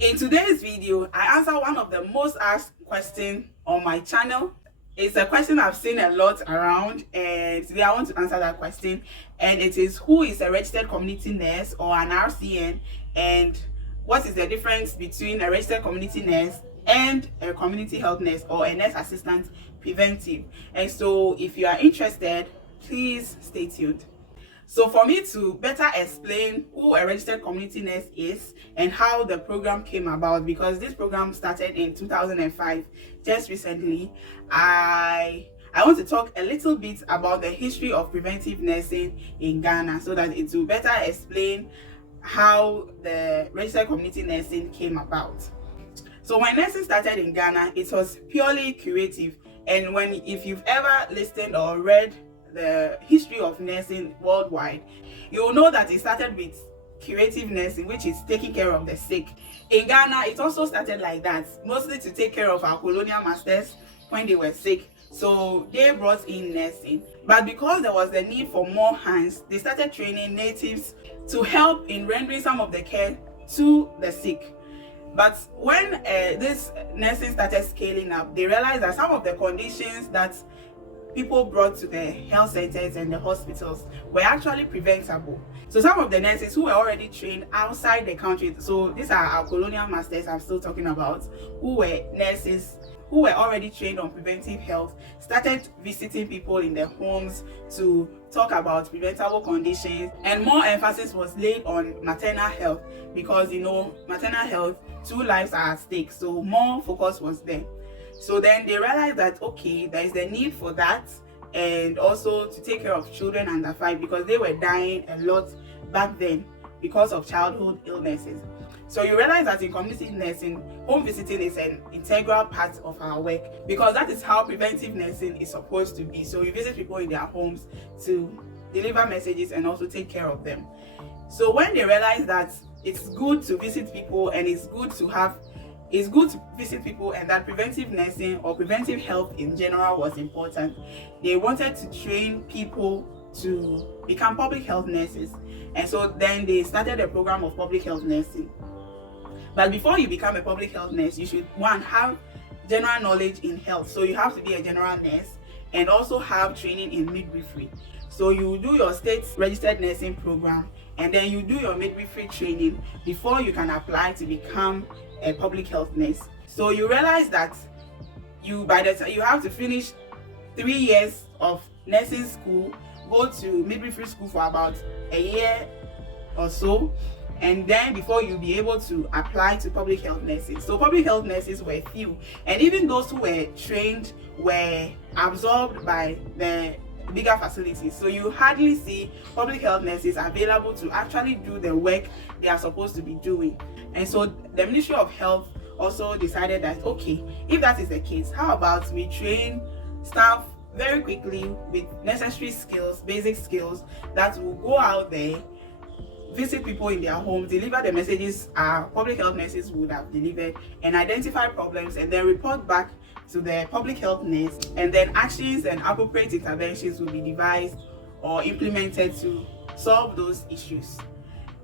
In today's video, I answer one of the most asked questions on my channel. It's a question I've seen a lot around, and today I want to answer that question. And it is, who is a registered community nurse or an RCN, and what is the difference between a registered community nurse and a community health nurse or a nurse assistant preventive? And so if you are interested, please stay tuned. So for me to better explain who a registered community nurse is and how the program came about, because this program started in 2005, just recently, I want to talk a little bit about the history of preventive nursing in Ghana, so that it will better explain how the registered community nursing came about. So when nursing started in Ghana, it was purely curative. And if you've ever listened or read the history of nursing worldwide, you will know that it started with curative nursing, which is taking care of the sick. In Ghana, it also started like that, mostly to take care of our colonial masters when they were sick. So they brought in nursing. But because there was the need for more hands, they started training natives to help in rendering some of the care to the sick. But when this nursing started scaling up, they realized that some of the conditions that people brought to the health centers and the hospitals were actually preventable. So some of the nurses who were already trained outside the country, so these are our colonial masters I'm still talking about, who were nurses who were already trained on preventive health, started visiting people in their homes to talk about preventable conditions. And more emphasis was laid on maternal health, because maternal health, 2 lives are at stake, so more focus was there. So then they realized that, okay, there is the need for that, and also to take care of children under 5, because they were dying a lot back then because of childhood illnesses. So you realize that in community nursing, home visiting is an integral part of our work, because that is how preventive nursing is supposed to be. So you visit people in their homes to deliver messages and also take care of them. So when they realized that it's good to visit people, and it's good to visit people, and that preventive nursing or preventive health in general was important, they wanted to train people to become public health nurses. And so then they started a program of public health nursing. But before you become a public health nurse, you should, one, have general knowledge in health. So you have to be a general nurse and also have training in midwifery. So you do your state registered nursing program, and then you do your midwifery training before you can apply to become a public health nurse. So you realize that by the time you have to finish 3 years of nursing school, go to midwifery school for about a year or so, and then before you'll be able to apply to public health nurses. So public health nurses were few, and even those who were trained were absorbed by the bigger facilities. So you hardly see public health nurses available to actually do the work they are supposed to be doing. And so the Ministry of Health also decided that, okay, if that is the case, how about we train staff very quickly with necessary skills, basic skills, that will go out there, visit people in their homes, deliver the messages our public health nurses would have delivered, and identify problems, and then report back to the public health nurse, and then actions and appropriate interventions will be devised or implemented to solve those issues.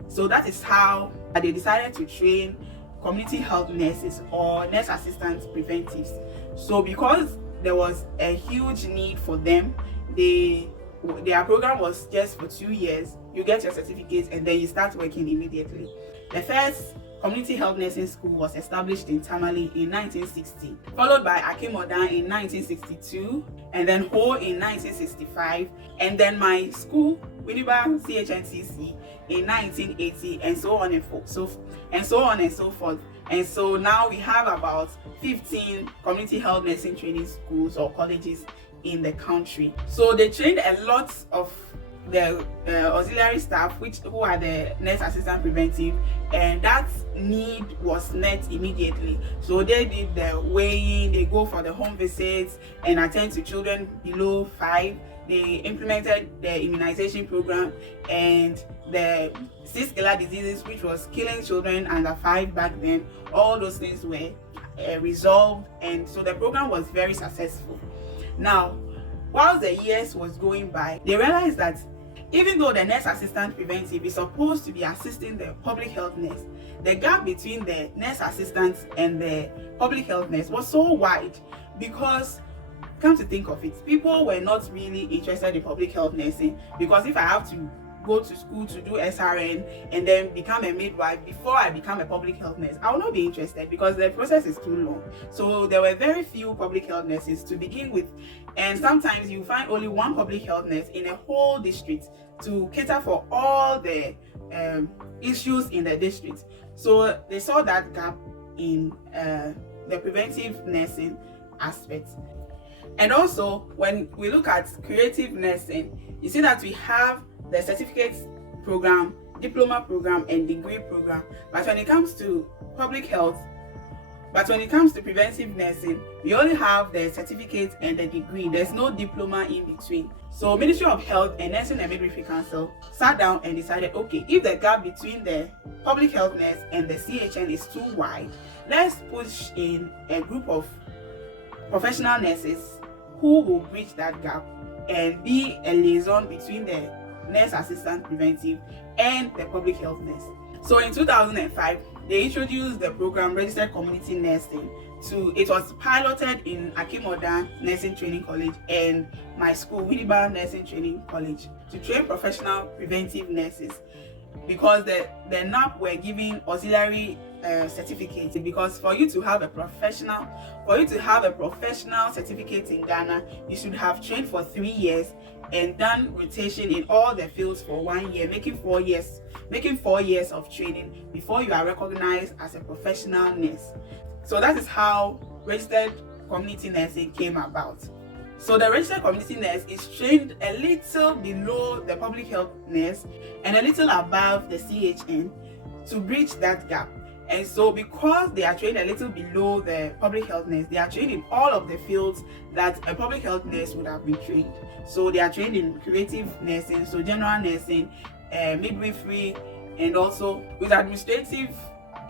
So that is how they decided to train community health nurses or nurse assistant preventives. So because there was a huge need for them, their program was just for 2 years. You get your certificate and then you start working immediately. The first community health nursing school was established in Tamale in 1960, followed by Akimodan in 1962, and then Ho in 1965, and then my school, Winneba CHN in 1980, and so on and so forth. And so now we have about 15 community health nursing training schools or colleges in the country. So they trained a lot of the auxiliary staff, who are the nurse assistant preventive, and that need was met immediately. So they did the weighing, they go for the home visits and attend to children below 5. They implemented the immunization program, and the 6 killer diseases, which was killing children under 5 back then, all those things were resolved, and so the program was very successful. Now, while the years was going by, they realized that Even though the nurse assistant preventive is supposed to be assisting the public health nurse, the gap between the nurse assistant and the public health nurse was so wide because, come to think of it, people were not really interested in public health nursing, because if I have to go to school to do SRN and then become a midwife before I become a public health nurse, I will not be interested because the process is too long. So there were very few public health nurses to begin with, and sometimes you find only one public health nurse in a whole district to cater for all the issues in the district. So they saw that gap in the preventive nursing aspect. And also, when we look at creative nursing, you see that we have the certificate program, diploma program, and degree program. But when it comes to preventive nursing, we only have the certificate and the degree. There's no diploma in between. So Ministry of Health and Nursing and Midwifery Council sat down and decided, okay, if the gap between the public health nurse and the CHN is too wide, let's push in a group of professional nurses who will bridge that gap and be a liaison between the nurse assistant preventive and the public health nurse. So in 2005, they introduced the program Registered Community Nursing. It was piloted in Akimoda Nursing Training College and my school, Winneba Nursing Training College, to train professional preventive nurses, because the NAP were giving auxiliary certificates, because for you to have a professional certificate in Ghana, you should have trained for 3 years and done rotation in all the fields for 1 year, making 4 years of training before you are recognized as a professional nurse. So that is how registered community nursing came about. So the registered community nurse is trained a little below the public health nurse and a little above the CHN to bridge that gap. And so because they are trained a little below the public health nurse, they are trained in all of the fields that a public health nurse would have been trained. So they are trained in creative nursing, so general nursing, midwifery, and also with administrative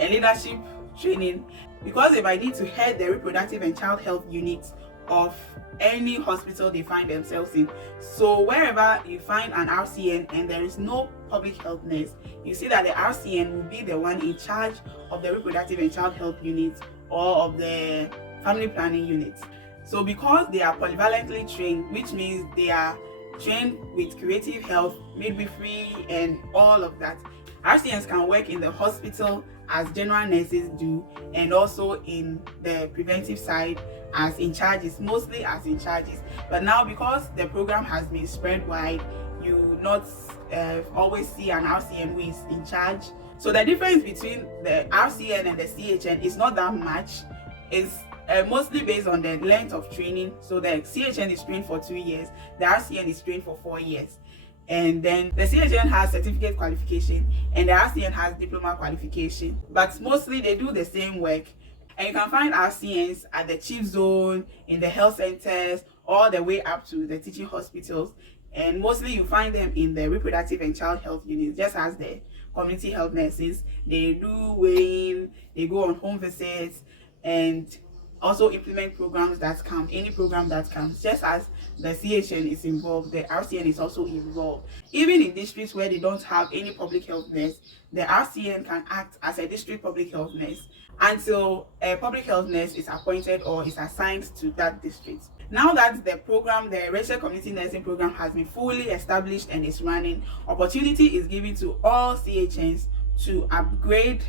and leadership training, because they might need to head the reproductive and child health units of any hospital they find themselves in. So wherever you find an RCN and there is no public health nurse, you see that the RCN will be the one in charge of the reproductive and child health units or of the family planning units. So because they are polyvalently trained, which means they are trained with creative health, midwifery, and all of that, RCNs can work in the hospital as general nurses do, and also in the preventive side as in charges, mostly as in charges. But now, because the program has been spread wide, you not always see an RCN who is in charge. So the difference between the RCN and the CHN is not that much. It's mostly based on the length of training. So the CHN is trained for 2 years, the RCN is trained for 4 years. And then the CHN has certificate qualification and the RCN has diploma qualification, but mostly they do the same work. And you can find RCNs at the chief zone, in the health centers, all the way up to the teaching hospitals. And mostly you find them in the reproductive and child health units, just as the community health nurses. They do weighing, they go on home visits, and also implement programs that come, any program that comes. Just as the CHN is involved, the RCN is also involved. Even in districts where they don't have any public health nurse, the RCN can act as a district public health nurse until a public health nurse is appointed or is assigned to that district. Now that the program, the registered community nursing program, has been fully established and is running, opportunity is given to all CHNs to upgrade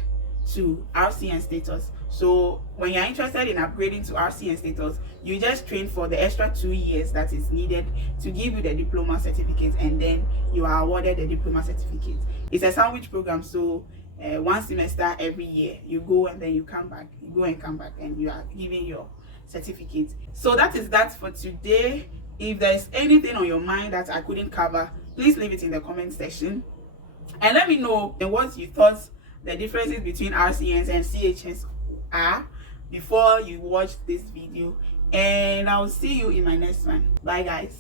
to RCN status. So when you're interested in upgrading to RCN status, you just train for the extra 2 years that is needed to give you the diploma certificate, and then you are awarded the diploma certificate. It's a sandwich program, so 1 semester every year. You go and then you come back, you go and come back, and you are given your certificate. So that is that for today. If there is anything on your mind that I couldn't cover, please leave it in the comment section and let me know what you thought the differences between RCNs and CHNs are before you watch this video, and I'll see you in my next one. Bye guys.